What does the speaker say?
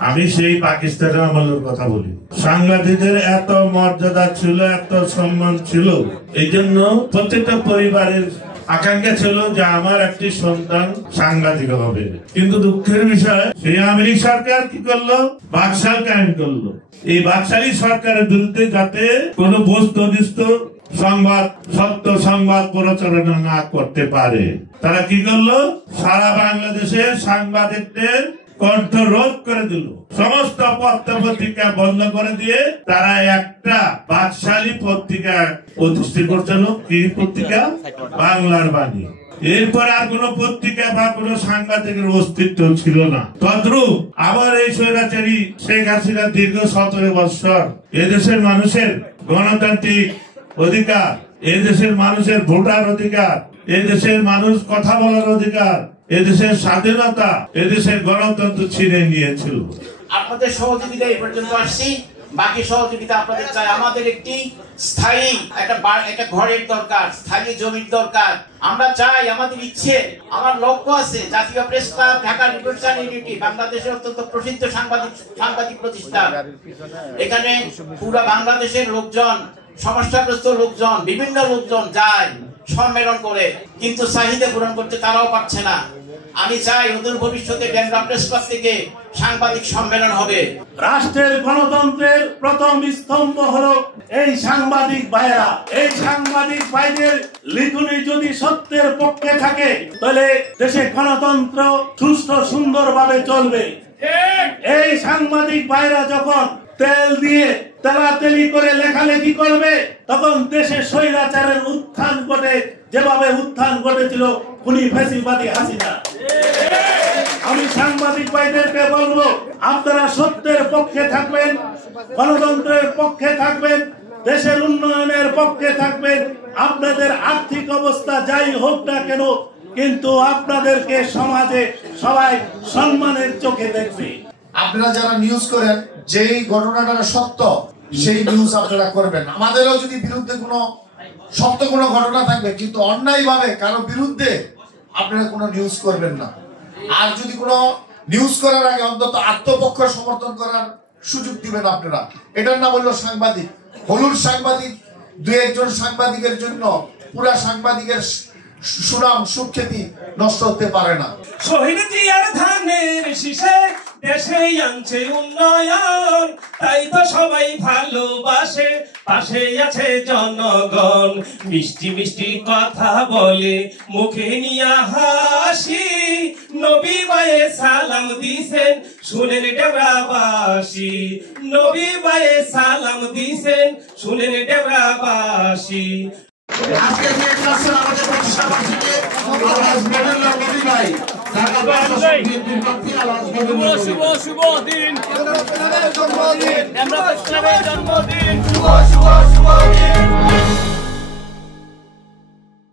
আমি সেই পাকিস্তানের আমলের কথা বলি। সাংবাদিকদের এত মর্যাদা ছিল, এত সম্মান ছিল, এই জন্য প্রত্যেকটা পরিবারের আকাঙ্ক্ষা ছিল যে আমার একটি সন্তান সাংবাদিক হবে। কিন্তু দুঃখের বিষয় সেই আমেরিকা সরকার কি করলো, বাকশাল কায়েম করলো। এই বাকশালী সরকারের বিরুদ্ধে যাতে কোনো বস্তুনিষ্ঠ সংবাদ, সত্য সংবাদ প্রচারণা না করতে পারে, তারা কি করলো, সারা বাংলাদেশে সাংবাদিকদের কণ্ঠ রোধ করে দিল। সমস্ত পত্র পত্রিকা বন্ধ করে দিয়ে তারা একটা বাকশালী পত্রিকা প্রতিষ্ঠা করছিল। কি পত্রিকা? বাংলার বাণী। এরপরে আর কোন পত্রিকা বা কোন সাংবাদিকের অস্তিত্ব ছিল না। তদ্রুপ আবার এই স্বৈরাচারী শেখ হাসিনা দীর্ঘ 17 বছর এদেশের মানুষের গণতান্ত্রিক অধিকার, এদেশের মানুষের ভোটার অধিকার, এদেশের মানুষ কথা বলার অধিকার, এদেশের স্বাধীনতা, এদেশের গণতন্ত্র ছিনে নিয়েছিল। আপনাদের সহযোগিতা এই পর্যন্ত আসছি, বাকি সহযোগিতা আপনাদের চাই। আমাদের একটি স্থায়ী একটা ঘরের দরকার, স্থায়ী জমির দরকার। আমরা চাই, আমাদের ইচ্ছে, আমার লক্ষ্য আছে, জাতীয় press club, Dhaka reporter unity, বাংলাদেশের অত্যন্ত প্রসিদ্ধ সাংবাদিক প্রতিষ্ঠান। এখানে পুরো বাংলাদেশের লোকজন, সমস্যাগ্রস্ত লোকজন, বিভিন্ন লোকজন যায়, সম্মেলন করে, কিন্তু চাহিদা পূরণ করতে তারাও পারছে না। আমি চাই অদূর ভবিষ্যতে ঢাকা প্রেস ক্লাব থেকে সাংবাদিক সম্মেলন হবে। রাষ্ট্রের গণতন্ত্রের প্রথম স্তম্ভ হলো এই সাংবাদিক ভাইরা। এই সাংবাদিক ভাইদের লিখনি যদি সত্যের পক্ষে থাকে, তাহলে দেশে গণতন্ত্র সুস্থ সুন্দরভাবে চলবে। এই সাংবাদিক ভাইরা যখন তেল দিয়ে তেলাতেলি করে লেখালেখি করবে, তখন দেশে স্বৈরাচারের উত্থান ঘটে, যেভাবে উত্থান ঘটেছিল খুনি ফ্যাসিবাদী হাসিনা। আমি সাংবাদিক ভাইদেরকে বলবো, আপনারা সত্যের পক্ষে থাকবেন, গণতন্ত্রের পক্ষে থাকবেন, দেশের উন্নয়নের পক্ষে থাকবেন। আপনাদের আর্থিক অবস্থা যাই হোক না কেন, কিন্তু আপনাদেরকে সমাজে সবাই সম্মানের চোখে দেখবে। আপনারা যারা নিউজ করেন, যেই ঘটনাটা সত্য সেই নিউজ আপনারা করবেন। আমাদেরও যদি বিরুদ্ধে কোনো সত্য কোনো ঘটনা থাকবে, কিন্তু অন্যায় ভাবে কারো বিরুদ্ধে আপনারা কোনো নিউজ করবেন না। আর যদি কোনো নিউজ করার আগে অন্তত আত্মপক্ষ সমর্থন করার সুযোগ দিবেন আপনারা। এটার নাম হলো সাংবাদিক। হলুদ সাংবাদিক, দু একজন সাংবাদিকের জন্য পুরা সাংবাদিকের সুনাম সুখ্যাতি নষ্ট হতে পারে না। শহীদ জিয়ার ধানের শীষে দেশে আনছে উন্নয়ন, তাই তো সবাই ভালোবাসে, পাশে আছে জনগণ। মিষ্টি মিষ্টি কথা বলে, মুখে নিয়া হাসি, নবী ভাইয়ে সালাম দিছেন, শুনেন ডেবরাবাসী। নবী ভাইয়ে সালাম দিছেন, শুনেন ডেবরাবাসী। আজকে যে ক্লাসে আমাদের প্রতিষ্ঠা বার্ষিকী আলহাজ মনিরুল্লাহ নবী ভাই, ঢাকা বিএনপির প্রার্থী আলহাজ মনিরুল্লাহ। শুভ দিন, জন্মদিন।